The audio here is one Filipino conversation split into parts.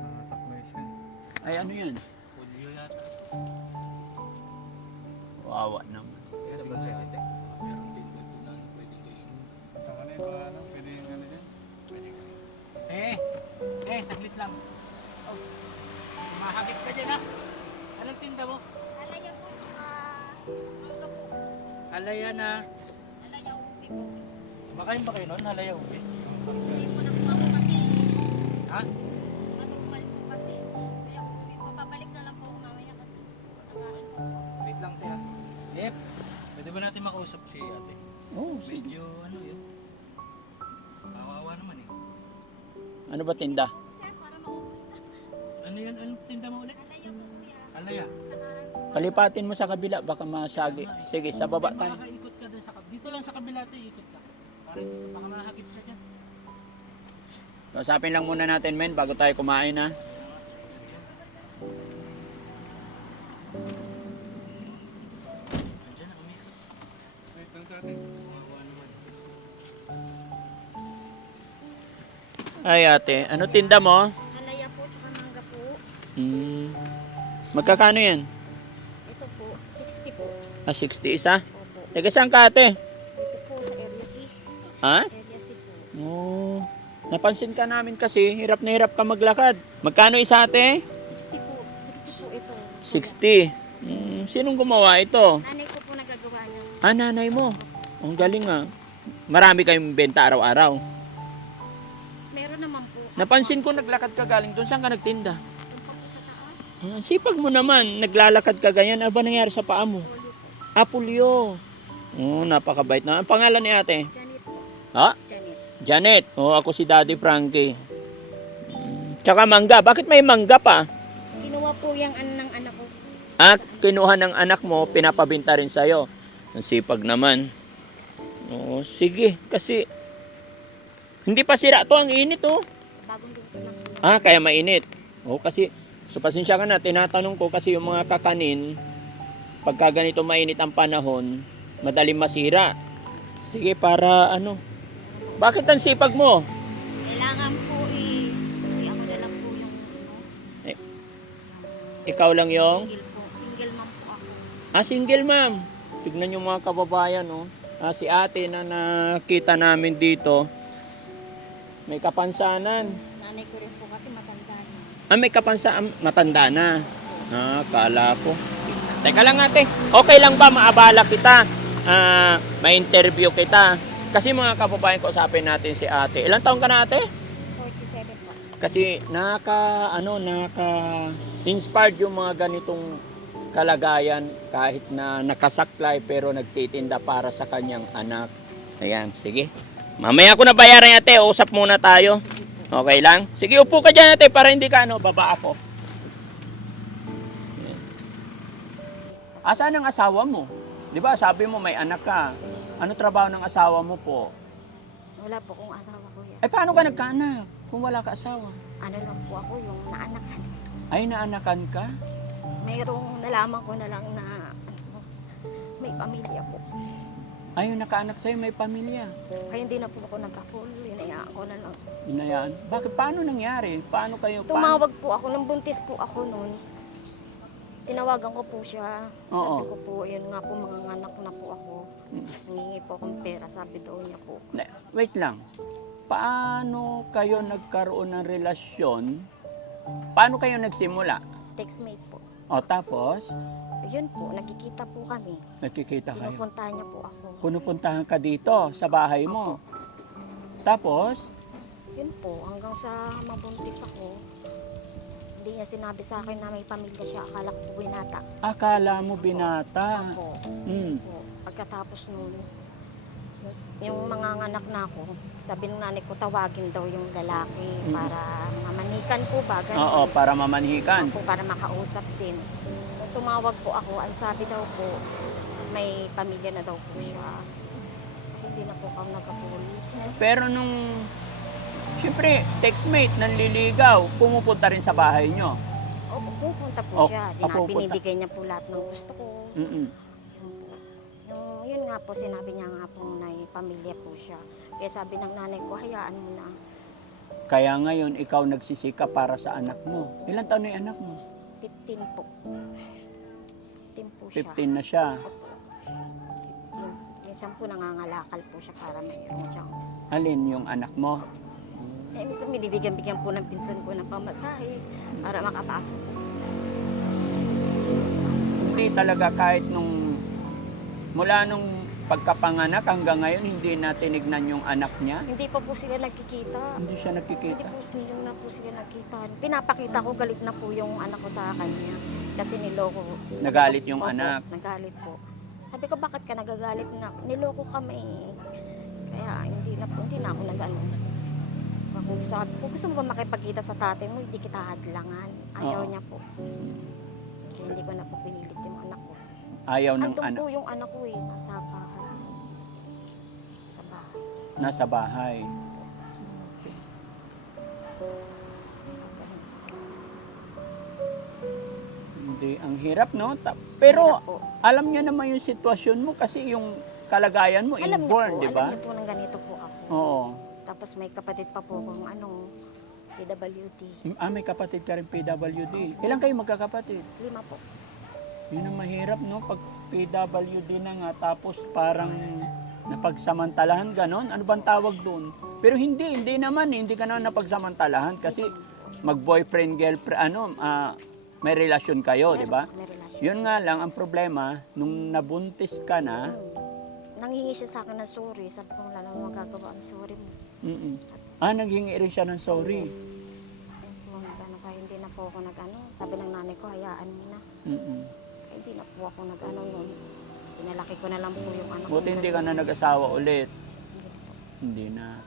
Nakasaklay siya. Ay, ano yan? Polio yata. Wawa naman. Kaya tingnan natin. Meron din dito na pwedeng kainin. Saka na yung ano, pwede yung ano dyan. Pwede kainin. Eh, eh, saglit lang. Oh, mahagip ka dyan ha. Anong tinda mo? Alaya po, tsaka mangga po. Halaya na. Alaya ubi po. Makain ba kayo nun? Halaya ubi. Hindi po nakuha ko kasi Ha? Ba natin makausap si ate? Oh, Medyo ano yun? Kawawa naman eh. ano ba tinda? Sir, para maubos na. Ano yan? Anong tinda mo ulit? Alaya po kuya. Alaya. Palipatin mo sa kabila, baka masagi. Sige, sa baba tayo. Makakaikot ka dun sa kab- Dito lang sa kabila te, ikot ka. Para baka mahagip ka dyan. Kausapin lang muna natin, men, bago tayo kumain, ha? Diyan na umikot. Wait lang sa atin. Ay, ate, ano tinda mo? alaya po, tsaka mangga po. Hmm. Magkakano yan? Ito po, 60 po. Ah, 60 isa? Opo. Taga saan ka, ate? Ito po sa area C. Ha? Area C po. Oh. Napansin ka namin kasi, hirap na hirap ka maglakad. Magkano isa, ate? 60 po. 60 po ito. 60. Hmm, sinong gumawa ito? Nanay ko po nagagawa niya. Ah, nanay mo. Ang galing ah. Marami kayong benta araw-araw. Meron naman po. Napansin ko naglakad ka galing doon. Saan ka nagtinda? Doon pa po sa taas. Ah, sipag mo naman. Naglalakad ka ganyan. Ano ba nangyari sa paa mo? Po. Ah. Oh, napakabait na. Ang pangalan ni ate? Janet po. Ha? Janet. Janet. Oh, ako si Daddy Frankie. Hmm. Tsaka mangga. Bakit may mangga pa? Kinuha po yung an ng anak ko. Ah, kinuha ng anak mo, pinapabinta rin sa'yo. Ang sipag naman. Oo, sige. Kasi, hindi pa sira to ang init oh. Bagong luto lang po. Ah, kaya mainit. Oh, kasi, so pasensya ka na, tinatanong ko kasi yung mga kakanin, pagka ganito mainit ang panahon, madaling masira. Sige, para ano. Bakit ang sipag mo? Kailangan po eh. Kasi ako na lang po yung ano, Ikaw lang yung... single po. Single mom po ako. Ah, single ma'am. Tignan yung mga kababayan, oh. Ah, si ate na nakita namin dito. May kapansanan. Nanay ko rin po kasi matanda na. Ah, may kapansaan. Matanda na. Ah, kala ko. Teka lang ate. Okay lang ba maabala kita? Ah, ma-interview kita. Kasi mga kababayan ko, usapin natin si ate. Ilang taon ka na ate? 47 po. Kasi naka ano naka inspired yung mga ganitong kalagayan kahit na nakasaklay pero nagtitinda para sa kanyang anak. Ayan, sige. Mamaya ko na bayaran ate, usap muna tayo. Okay lang? Sige, upo ka dyan ate para hindi ka ano, baba ako. Asan ang asawa mo? Di ba sabi mo may anak ka. Ano trabaho ng asawa mo po? Wala po kung asawa ko yan. Eh paano ka nagkaanak kung wala ka asawa? Ano lang po ako yung naanakan. Ay, naanakan ka? Mayroong nalaman ko na lang na ano, may pamilya po. Ay, yung nakaanak sa'yo may pamilya. Kaya hindi na po ako nagkapulo. Inayaan ko na lang. Inayaan. Bakit? Paano nangyari? Paano kayo? Paano? Tumawag po ako, nung buntis po ako noon. Tinawagan ko po siya. Oo. Sabi ko po, yun nga po, mga anak na po ako. Mm. Nangingi po akong pera, sabi daw niya po. Na- Wait lang. Paano kayo nagkaroon ng relasyon? Paano kayo nagsimula? Textmate po. O tapos, Yun po, nagkikita po kami. nagkikita kayo. Pinupuntahan niya po ako. Punupuntahan ka dito sa bahay mo. Tapos, Yun po, hanggang sa mabuntis ako, hindi niya sinabi sa akin na may pamilya siya. Akala ko po binata. akala mo binata. Ako. Hmm. po. Pagkatapos noon, yung mga anak na ako, sabi ng nanay ko, tawagin daw yung lalaki Mm. para mamanikan po ba? Ganun. Oo, para mamanhikan. po para makausap din. Nung tumawag po ako, ang sabi daw po, may pamilya na daw po siya. Hindi na po ako nagkapuli. Pero nung, siyempre, textmate, nanliligaw, pumupunta rin sa bahay nyo. O, pupunta po siya. ah, Dina, pupunta. binibigay niya po lahat ng gusto ko. Mm-mm. Yun po. Yung, yun nga po, sinabi niya nga po na may pamilya po siya. Kaya sabi ng nanay ko, hayaan mo na. Kaya ngayon, ikaw nagsisika para sa anak mo. Ilan taon na yung anak mo? 15 po. 15 po siya. 15 na siya. Opo. 15. Minsan po nangangalakal po siya para mayroon siyang... Alin yung anak mo? Eh, minsan binibigyan-bigyan po ng pinsan ko ng pamasahe para makapasok po. Hindi talaga kahit nung mula nung pagkapanganak hanggang ngayon hindi na tinignan yung anak niya. Hindi pa po sila nagkikita. Hindi siya Hindi nakikita. po sila na po sila nakita. Pinapakita ko galit na po yung anak ko sa kanya. Kasi niloko. Sabi Nagalit ko, yung "Opo, anak." Nagalit po. Sabi ko, bakit ka nagagalit na? Niloko kami. Kaya hindi na po, hindi na ako nag-ano. Gusto, kung gusto mo ba makipagkita sa tatay mo, hindi kita hadlangan. Ayaw Oo. niya po. Kaya hindi ko na po pinilit yung anak ko. Ayaw ng Andun anak. po yung anak ko eh, nasa. Nasa bahay. Hindi, ang hirap no? Pero alam niya naman yung sitwasyon mo kasi yung kalagayan mo alam inborn, di alam ba? niya po ng ganito po ako. Oo. Tapos may kapatid pa po kung ano, PWD. Ah, may kapatid ka rin PWD. Ilan kayo magkakapatid? Lima po. Yun ang mahirap, no? Pag PWD na nga, tapos parang napagsamantalahan, ganon. Ano bang tawag doon? Pero hindi, hindi naman. eh. Hindi ka naman napagsamantalahan kasi mag-boyfriend, girlfriend, ano, ah, may relasyon kayo, di ba? Yun nga lang, ang problema, nung nabuntis ka na, Hmm. Nanghingi siya sa akin ng sorry. Sabi ko, wala namang magagawa ang sorry mo. mm ah, naghingi rin siya ng sorry. Ko, ano kaya hindi na po ako nag-ano. Sabi ng nanay ko, hayaan mo na. Mm-mm. Kaya hindi na po ako nag-ano noon. Pinalaki ko na lang po yung anak Buti hindi ka na nag-asawa ulit. Hindi na.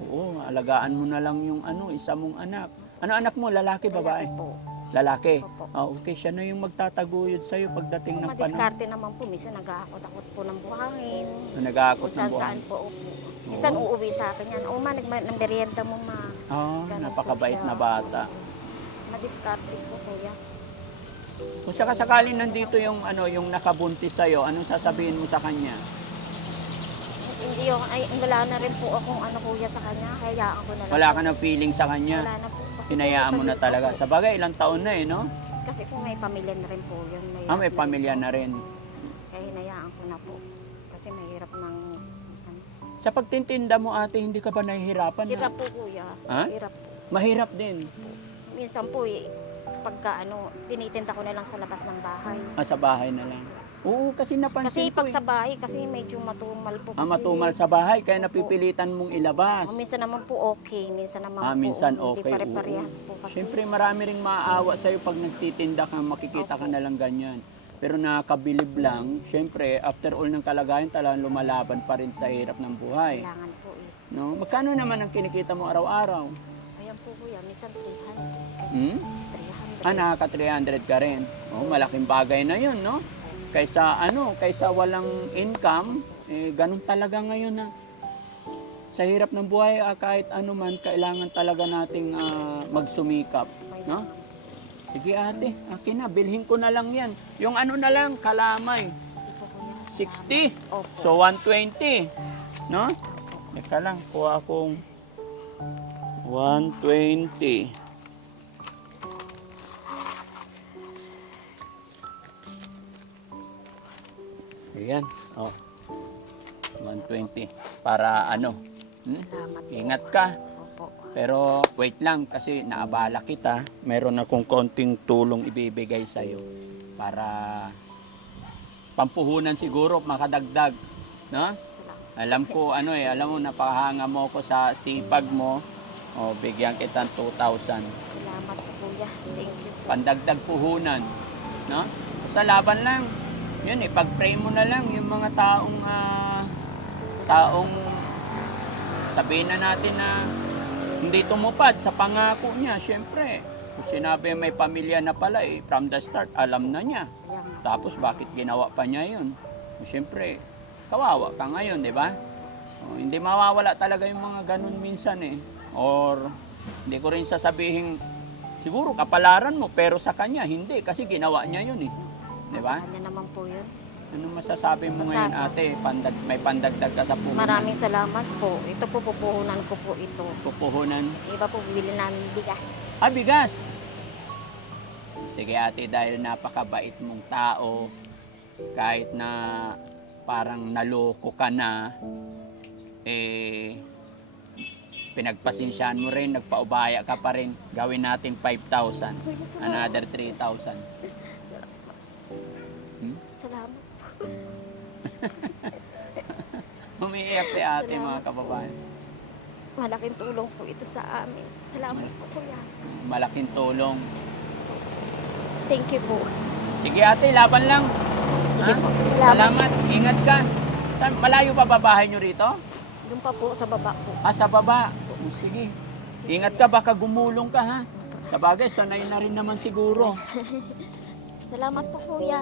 Oo, alagaan mo na lang yung ano, isa mong anak. Ano anak mo, lalaki, babae? Lalaki po. Lalaki. Opo. Ah, okay, siya na yung magtataguyod sa'yo pagdating ng panahon. Madiskarte naman po. Minsan nag-aakot-akot po ng buhangin. Na nag-aakot Kung ng saan buwan. saan po. Opo. Minsan uuwi sa akin yan. O ma, nagma- ng merienda mo ma. Ah, Ganun po napakabait siya. na bata. Madiskarte po kuya. Kung sakasakali nandito yung ano, yung nakabuntis sa'yo, anong sasabihin mo sa kanya? Hindi yung, ay, wala na rin po akong ano kuya sa kanya. Hayaan ko na lang. Wala ka ng feeling sa Wala kanya. na po. Kasi Hinayaan mo na talaga. Sa bagay, ilang taon na eh, no? Kasi po may pamilya na rin po yun. Ah, may pamilya na rin. Kaya hinayaan ko na po. Kasi mahirap ng... Ano. Sa pagtitinda mo ate, hindi ka ba nahihirapan? na? Hirap po kuya. Ha? Hirap po. Mahirap din. Minsan po eh, pagka ano, tinitinda ko na lang sa labas ng bahay. Ah, sa bahay na lang. Oo, kasi napansin Kasi ko pag eh. sa bahay, kasi medyo matumal po. Ah, Kasi, matumal sa bahay, kaya napipilitan mong ilabas. O, minsan naman po okay, minsan naman Ah, po minsan hindi okay, pare-parehas po kasi. Siyempre, marami ring maaawa sa'yo pag nagtitinda ka, makikita ka na lang ganyan. Pero nakakabilib lang, siyempre, after all ng kalagayan, talagang lumalaban pa rin sa hirap ng buhay. Kailangan po eh. No? Magkano naman ang kinikita mo araw-araw? Ayan po kuya, minsan 300. Hmm? 300. Ah, nakaka 300 ka rin. Oh, malaking bagay na yun, no? Kaysa ano, kaysa walang income, eh, ganun talaga ngayon na. Sa hirap ng buhay, ah, kahit ano man, kailangan talaga nating ah, magsumikap. No? Sige ate, akin na, bilhin ko na lang yan. Yung ano na lang, kalamay, Hindi po kuya. 60. Opo. So, 120. No? Teka lang, kuha akong 120. Ayan. Oh. 120. Para ano? Hmm? Ingat ka. Pero wait lang kasi naabala kita. Meron akong konting tulong ibibigay sa'yo para pampuhunan siguro makadagdag. No? Alam ko ano eh, alam mo napahanga mo ko sa sipag mo. O bigyan kita ng 2,000. Salamat po kuya. Thank you. Pandagdag puhunan. No? Sa laban lang. Yun eh, pag-pray mo na lang yung mga taong ah, taong sabihin na natin na hindi tumupad sa pangako niya. Siyempre, kung sinabi may pamilya na pala eh, from the start, alam na niya. Tapos bakit ginawa pa niya yun? Siyempre, kawawa ka ngayon, di ba? O, hindi mawawala talaga yung mga ganun minsan eh. Or hindi ko rin sasabihin, siguro kapalaran mo, pero sa kanya hindi kasi ginawa niya yun eh. Di ba? Nasa kanya naman po yun. Anong masasabi mo ngayon Masasa- ate? Pandag, may pandagdag ka sa puhunan? Maraming salamat po. Ito po pupuhunan ko po ito. Pupuhunan. Iba po bibili namin bigas. Ah, bigas. Sige ate, dahil napakabait mong tao, kahit na parang naloko ka na, eh, pinagpasensyahan mo rin, nagpaubaya ka pa rin, gawin natin 5,000, Kuya, salamat. another 3,000. Salamat. Umiiyak si ate Salamat mga kababayan. Malaking tulong po ito sa amin. Salamat po, kuya. Malaking tulong. Thank you po. Sige ate, laban lang. Sige po. Salamat. Salamat. Ingat ka. Saan, malayo pa ba bahay nyo rito? Doon pa po sa baba po. Ah, sa baba. O, Sige. Ingat ka, baka gumulong ka ha. Sa bagay, sanay na rin naman siguro. Salamat po, kuya.